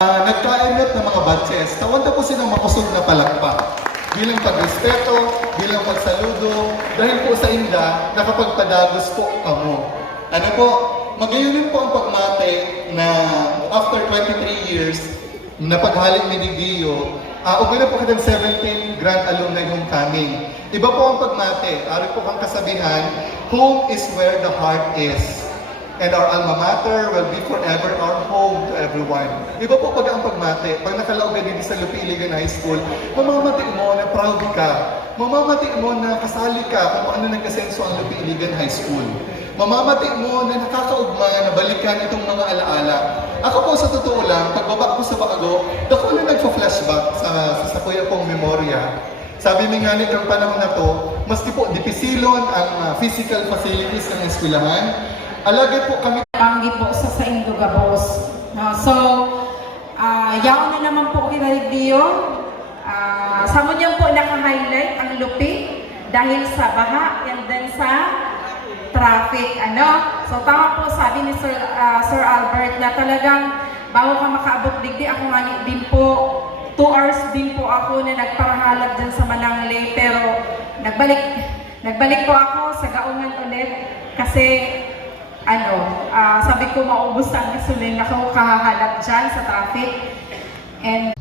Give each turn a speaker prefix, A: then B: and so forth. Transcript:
A: Ah, nagkainat ng mga batches. Tawad na po silang makusog na palakpak. Bilang pagrespeto, bilang pagsaludo, dahil po sa inda, nakapagpadagos po kamo. Ano po, magayunin po ang pagmate na after 23 years, na paghalik ni Digio, uh, ugay na po kitang 17 Grand Alumni Homecoming. Iba po ang pagmate. Ari po kang kasabihan, home is where the heart is. And our alma mater will be forever our home to everyone. Iba po pag ang pagmate, pag nakalaog ka din sa Lupiligan High School, mamamati mo na proud ka. Mamamati mo na kasali ka kung paano nagkasenso ang Lupiligan High School. Mamamati mo na nakakaugma na balikan itong mga alaala. Ako po sa totoo lang, pagbaba ko sa Bago, ako na nagpa-flashback sa, sa, sa kuya kong memorya. Sabi mi nga nitong panahon na to, mas di po dipisilon ang ah, physical facilities ng eskwelahan. Alagad po kami
B: Panggi po sa sa Indogabos. No, so, ah yaon na naman po kita Dio. Ah, sa mo po naka-highlight ang lupi dahil sa baha and then sa traffic. Ano? So, tama po sabi ni Sir, ah, Sir Albert na talagang bago ka makaabot digdi, ako nga din po, two hours din po ako na nagparahalag dyan sa Manangle, pero nagbalik, nagbalik po ako sa Gaungan ulit kasi ano, ah, sabi ko maubos ang gasolina ko kahahalag dyan sa traffic. And